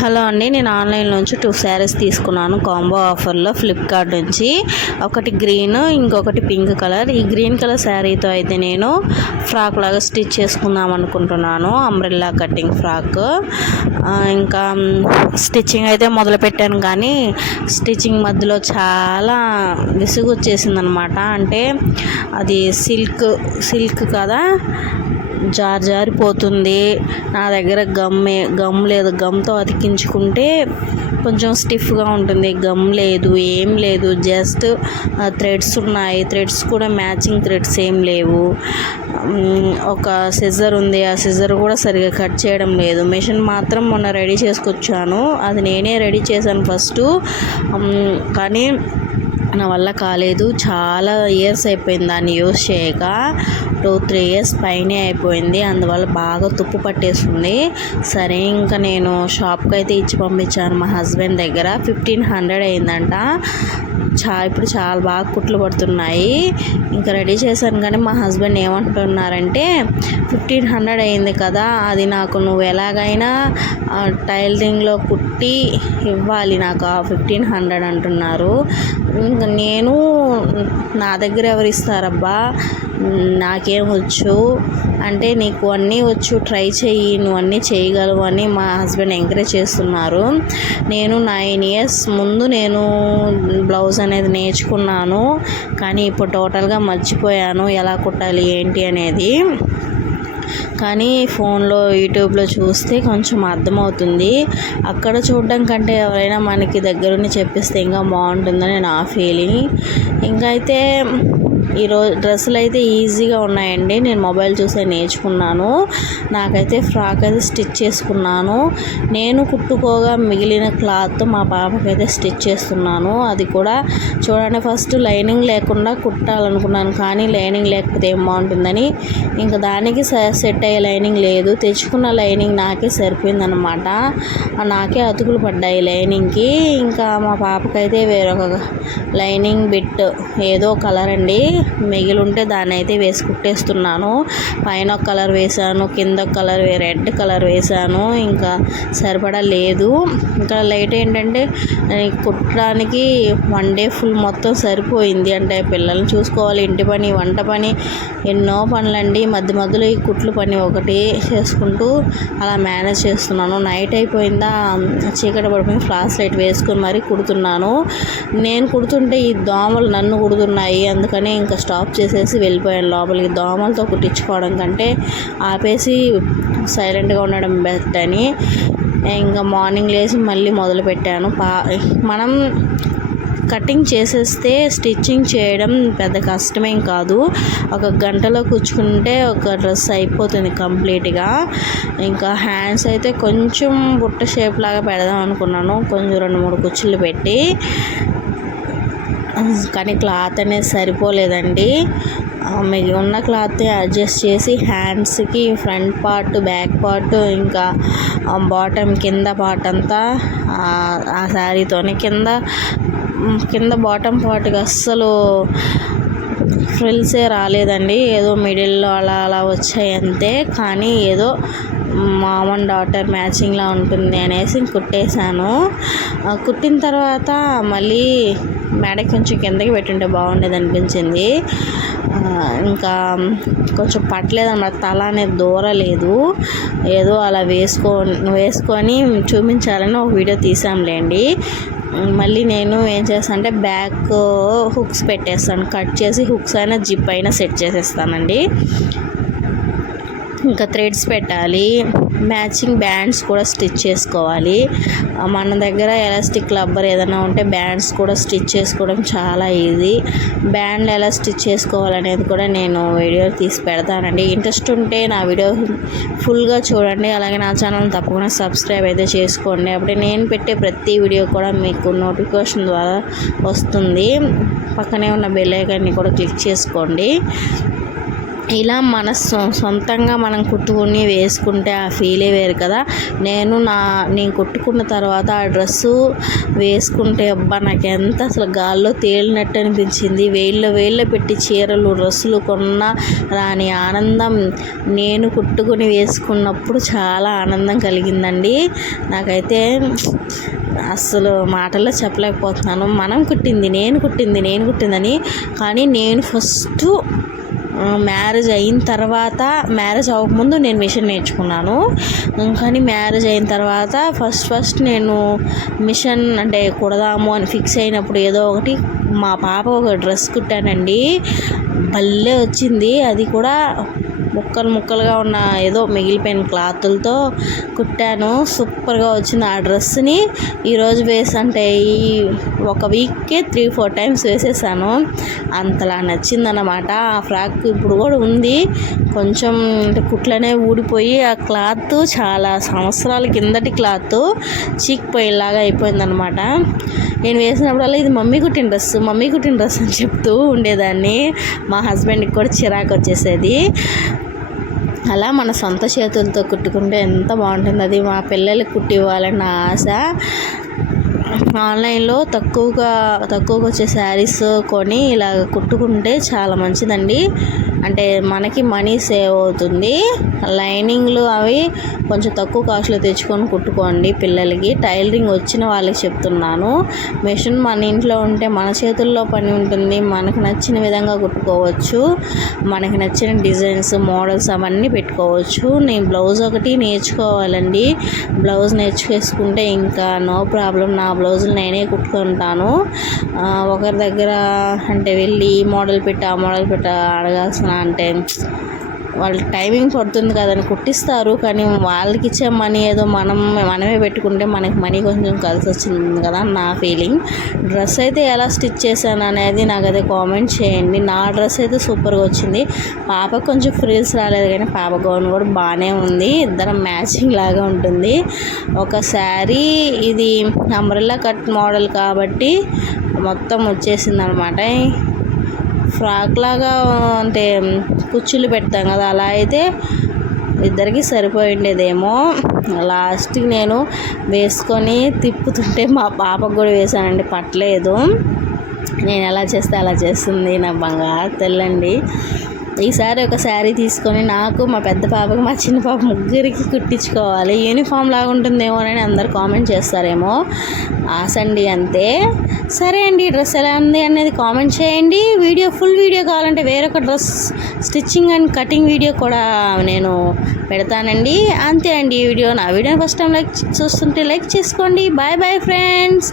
Hello అండి, నేను online నుంచి 2 శారీస్ తీసుకున్నాను కాంబో ఆఫర్లో ఫ్లిప్కార్ట్ నుంచి. ఒకటి గ్రీన్, ఇంకొకటి పింక్ కలర్. ఈ గ్రీన్ కలర్ శారీతో అయితే నేను ఫ్రాక్ లాగా స్టిచ్ చేసుకుందాం అనుకుంటున్నాను, అంబ్రెల్లా కటింగ్ ఫ్రాక్. ఇంకా స్టిచ్చింగ్ అయితే మొదలు పెట్టాను, కానీ స్టిచ్చింగ్ మధ్యలో చాలా విసుగు వచ్చేసింది అనమాట. అంటే అది సిల్క్ కదా, జారిపోతుంది. నా దగ్గర గమ్ లేదు, గమ్తో అతికించుకుంటే కొంచెం స్టిఫ్గా ఉంటుంది. గమ్ లేదు, ఏం లేదు, జస్ట్ థ్రెడ్స్ ఉన్నాయి. థ్రెడ్స్ కూడా మ్యాచింగ్ థ్రెడ్స్ ఏం లేవు. ఒక సిజర్ ఉంది, ఆ సిజర్ కూడా సరిగా కట్ చేయడం లేదు. మిషన్ మాత్రం మొన్న రెడీ చేసుకొచ్చాను, అది నేనే రెడీ చేశాను ఫస్ట్, కానీ నా వల్ల కాలేదు. చాలా ఇయర్స్ అయిపోయింది దాన్ని యూజ్ చేయక, 2-3 ఇయర్స్ పైనే అయిపోయింది. అందువల్ల బాగా తుప్పు పట్టేస్తుంది. సరే, ఇంకా నేను షాప్కి అయితే ఇచ్చి పంపించాను మా హస్బెండ్ దగ్గర. 1500 అయిందంట. ఇప్పుడు చాలా బాగా కుట్లు పడుతున్నాయి. ఇంకా రెడీ చేశాను, కానీ మా హస్బెండ్ ఏమంటున్నారంటే 1500 అయింది కదా, అది నాకు నువ్వు ఎలాగైనా టైలరింగ్లో కుట్టి ఇవ్వాలి నాకు ఆ 1500 అంటున్నారు. నేను నా దగ్గర ఎవరు ఇస్తారబ్బా, నాకేం వచ్చు అంటే, నీకు అన్నీ వచ్చు, ట్రై చెయ్యి, నువ్వు అన్నీ చేయగలవు అని మా హస్బెండ్ ఎంకరేజ్ చేస్తున్నారు. నేను 9 ఇయర్స్ ముందు నేను బ్లౌజ్ అనేది నేర్చుకున్నాను, కానీ ఇప్పుడు టోటల్గా మర్చిపోయాను ఎలా కుట్టాలి ఏంటి అనేది. కానీ ఫోన్లో యూట్యూబ్లో చూస్తే కొంచెం అర్థమవుతుంది. అక్కడ చూడడం కంటే ఎవరైనా మనకి దగ్గరుండి చెప్పిస్తే ఇంకా బాగుంటుందని నా ఫీలింగ్. ఇంకా అయితే ఈరోజు డ్రెస్సులు అయితే ఈజీగా ఉన్నాయండి. నేను మొబైల్ చూసే నేర్చుకున్నాను. నాకైతే ఫ్రాక్ అయితే స్టిచ్ చేసుకున్నాను. నేను కుట్టుకోగా మిగిలిన క్లాత్ మా పాపకైతే స్టిచ్ చేస్తున్నాను. అది కూడా చూడండి, ఫస్ట్ లైనింగ్ లేకుండా కుట్టాలనుకున్నాను, కానీ లైనింగ్ లేకపోతే ఏం బాగుంటుందని ఇంకా దానికి సెట్ అయ్యే లైనింగ్ లేదు. తెచ్చుకున్న లైనింగ్ నాకే సరిపోయిందనమాట. నాకే అతుకులు పడ్డాయి లైనింగ్కి. ఇంకా మా పాపకైతే వేరొక లైనింగ్ బిట్ ఏదో కలర్ అండి మిగిలి ఉంటే దాన్ని అయితే వేసి కుట్టేస్తున్నాను. పైన ఒక కలర్ వేసాను, కింద ఒక కలర్ రెడ్ కలర్ వేసాను. ఇంకా సరిపడా లేదు. ఇంకా లైట్ ఏంటంటే కుట్టడానికి 1 డే ఫుల్ మొత్తం సరిపోయింది. అంటే పిల్లల్ని చూసుకోవాలి, ఇంటి పని, వంట పని, ఎన్నో పనులండి. మధ్యలో ఈ కుట్లు పని ఒకటి చేసుకుంటూ అలా మేనేజ్ చేస్తున్నాను. నైట్ అయిపోయిందా, చీకటి పడిపోయింది, ఫ్లాష్ లైట్ వేసుకొని మరీ కుడుతున్నాను. నేను కుడుతుంటే ఈ దోమలు నన్ను కుడుతున్నాయి, అందుకని ఇంకా స్టాప్ చేసేసి వెళ్ళిపోయాను లోపలికి. దోమలతో కుట్టించుకోవడం కంటే ఆపేసి సైలెంట్గా ఉండడం బెస్ట్ అని ఇంకా మార్నింగ్ లేచి మళ్ళీ మొదలు పెట్టాను. మనం కటింగ్ చేసేస్తే స్టిచ్చింగ్ చేయడం పెద్ద కష్టమేం కాదు. 1 గంటలో కూర్చుకుంటే ఒక డ్రెస్ అయిపోతుంది కంప్లీట్గా. ఇంకా హ్యాండ్స్ అయితే కొంచెం బుట్ట షేప్ లాగా పెడదాం అనుకున్నాను, కొంచెం 2-3 కుచ్చులు పెట్టి, కానీ క్లాత్ అనేది సరిపోలేదండి. మిగిలి ఉన్న క్లాత్ అడ్జస్ట్ చేసి హ్యాండ్స్కి ఫ్రంట్ పార్ట్, బ్యాక్ పార్ట్, ఇంకా బాటమ్ కింద పార్ట్ అంతా ఆ శారీతోనే కింద బాటమ్ పార్ట్కి అస్సలు ఫ్రిల్సే రాలేదండి. ఏదో మిడిల్లో అలా వచ్చాయి అంతే. కానీ ఏదో మామ్ అండ్ డాటర్ మ్యాచింగ్లా ఉంటుంది అనేసి కుట్టేశాను. కుట్టిన తర్వాత మళ్ళీ మేడకి కొంచెం కిందకి పెట్టుంటే బాగుండేది అనిపించింది. ఇంకా కొంచెం పట్టలేదన్నమాట, తల అనేది దూరలేదు. ఏదో అలా వేసుకొని చూపించాలని ఒక వీడియో తీసాంలేండి. మళ్ళీ నేను ఏం చేస్తాను అంటే బ్యాక్ హుక్స్ పెట్టేస్తాను, కట్ చేసి హుక్స్ అయినా జిప్ అయినా సెట్ చేసేస్తానండి. ఇంకా థ్రెడ్స్ పెట్టాలి, మ్యాచింగ్ బ్యాండ్స్ కూడా స్టిచ్ చేసుకోవాలి. మన దగ్గర ఎలాస్టిక్ రబ్బర్ ఏదైనా ఉంటే బ్యాండ్స్ కూడా స్టిచ్ చేసుకోవడం చాలా ఈజీ. బ్యాండ్లు ఎలా స్టిచ్ చేసుకోవాలనేది కూడా నేను వీడియో తీసి పెడతానండి. ఇంట్రెస్ట్ ఉంటే నా వీడియో ఫుల్గా చూడండి. అలాగే నా ఛానల్ తప్పకుండా సబ్స్క్రైబ్ అయితే చేసుకోండి. అప్పుడే నేను పెట్టే ప్రతి వీడియో కూడా మీకు నోటిఫికేషన్ ద్వారా వస్తుంది. పక్కనే ఉన్న బెల్ ఐకాన్ని కూడా క్లిక్ చేసుకోండి. ఇలా మన సొంతంగా మనం కుట్టుకుని వేసుకుంటే ఆ ఫీలే వేరు కదా. నేను కుట్టుకున్న తర్వాత ఆ డ్రెస్సు వేసుకుంటే అబ్బా నాకు ఎంత అసలు గాల్లో తేలినట్టు అనిపించింది. వేళ్ళలో పెట్టి చీరలు డ్రెస్సులు కొన్నా రాని ఆనందం నేను కుట్టుకుని వేసుకున్నప్పుడు చాలా ఆనందం కలిగిందండి నాకైతే. అస్సలు మాటల్లో చెప్పలేకపోతున్నాను. నేను కుట్టిందని. కానీ నేను ఫస్ట్ మ్యారేజ్ అయిన తర్వాత, మ్యారేజ్ అవ్వకముందు నేను మిషన్ నేర్చుకున్నాను. కానీ మ్యారేజ్ అయిన తర్వాత ఫస్ట్ నేను మిషన్ అంటే కుడదాము అని ఫిక్స్ అయినప్పుడు ఏదో ఒకటి మా పాప ఒక డ్రెస్ కుట్టానండి. భలే వచ్చింది. అది కూడా ముక్కలుగా ఉన్న ఏదో మిగిలిపోయిన క్లాతులతో కుట్టాను. సూపర్గా వచ్చింది. ఆ డ్రెస్ని ఈరోజు అంటే ఈ ఒక వీక్కే 3-4 టైమ్స్ వేసేసాను. అంతలా నచ్చిందన్నమాట. ఆ ఫ్రాక్ ఇప్పుడు కూడా ఉంది. కొంచెం అంటే కుట్లనే ఊడిపోయి ఆ క్లాత్ చాలా సంవత్సరాల కిందటి క్లాత్ చీకిపోయేలాగా అయిపోయిందనమాట. నేను వేసినప్పుడల్లా ఇది మమ్మీ కుట్టిన డ్రెస్ అని చెప్తూ ఉండేదాన్ని. మా హస్బెండ్కి కూడా చిరాకు వచ్చేసేది. అలా మన సొంత చేతులతో కుట్టుకుంటే ఎంత బాగుంటుంది. అది మా పిల్లలకి కుట్టి ఇవ్వాలన్న ఆశ. ఆన్లైన్లో తక్కువగా వచ్చే శారీస్ కొని ఇలా కుట్టుకుంటే చాలా మంచిదండి. అంటే మనకి మనీ సేవ్ అవుతుంది. లైనింగ్లు అవి కొంచెం తక్కువ కాస్ట్లో తెచ్చుకొని కుట్టుకోండి పిల్లలకి. టైలరింగ్ వచ్చిన వాళ్ళకి చెప్తున్నాను. మెషిన్ మన ఇంట్లో ఉంటే మన చేతుల్లో పని ఉంటుంది. మనకు నచ్చిన విధంగా కుట్టుకోవచ్చు. మనకి నచ్చిన డిజైన్స్ మోడల్స్ అవన్నీ పెట్టుకోవచ్చు. నేను బ్లౌజ్ ఒకటి నేర్చుకోవాలండి. బ్లౌజ్ నేర్చుకేసుకుంటే ఇంకా నో ప్రాబ్లం. నా బ్లౌజులు నేనే కుట్టుకుంటాను. ఒకరి దగ్గర అంటే వెళ్ళి ఈ మోడల్ పెట్టి ఆ మోడల్ పెట్టి అడగాల్సిన అంటే వాళ్ళకి టైమింగ్ పడుతుంది కదని కుట్టిస్తారు. కానీ వాళ్ళకి ఇచ్చే మనీ ఏదో మనమే పెట్టుకుంటే మనకి మనీ కొంచెం కలిసి వచ్చింది కదా నా ఫీలింగ్. డ్రెస్ అయితే ఎలా స్టిచ్ చేశాను అనేది నాకు అదే కామెంట్ చేయండి. నా డ్రెస్ అయితే సూపర్గా వచ్చింది. పాపకు కొంచెం ఫ్రిల్స్ రాలేదు కానీ పాప గౌన్ కూడా బాగానే ఉంది. ఇద్దరం మ్యాచింగ్ లాగా ఉంటుంది. ఒక శారీ ఇది అంబ్రెల్లా కట్ మోడల్ కాబట్టి మొత్తం వచ్చేసింది అనమాట. ఫ్రాక్ లాగా అంటే కుచ్చులు పెడతాం కదా, అలా అయితే ఇద్దరికి సరిపోయిండేదేమో. లాస్ట్కి నేను వేసుకొని తిప్పుతుంటే మా పాపకు కూడా వేసానండి, పట్టలేదు. నేను ఎలా చేస్తే అలా చేస్తుంది నా బంగారు తెల్లండి. ఈసారి ఒక శారీ తీసుకొని నాకు, మా పెద్ద పాపకి, మా చిన్న పాప ముగ్గురికి కుట్టించుకోవాలి. యూనిఫామ్ లాగా ఉంటుందేమోనని అందరు కామెంట్ చేస్తారేమో. ఆసండి అంతే. సరే అండి, డ్రెస్ ఎలా ఉంది అనేది కామెంట్ చేయండి. ఫుల్ వీడియో కావాలంటే వేరొక dress stitching and cutting video కూడా నేను పెడతానండి. అంతే అండి ఈ వీడియో. నా వీడియోని ఫస్ట్ టైం చూస్తుంటే లైక్ చేసుకోండి. Bye friends.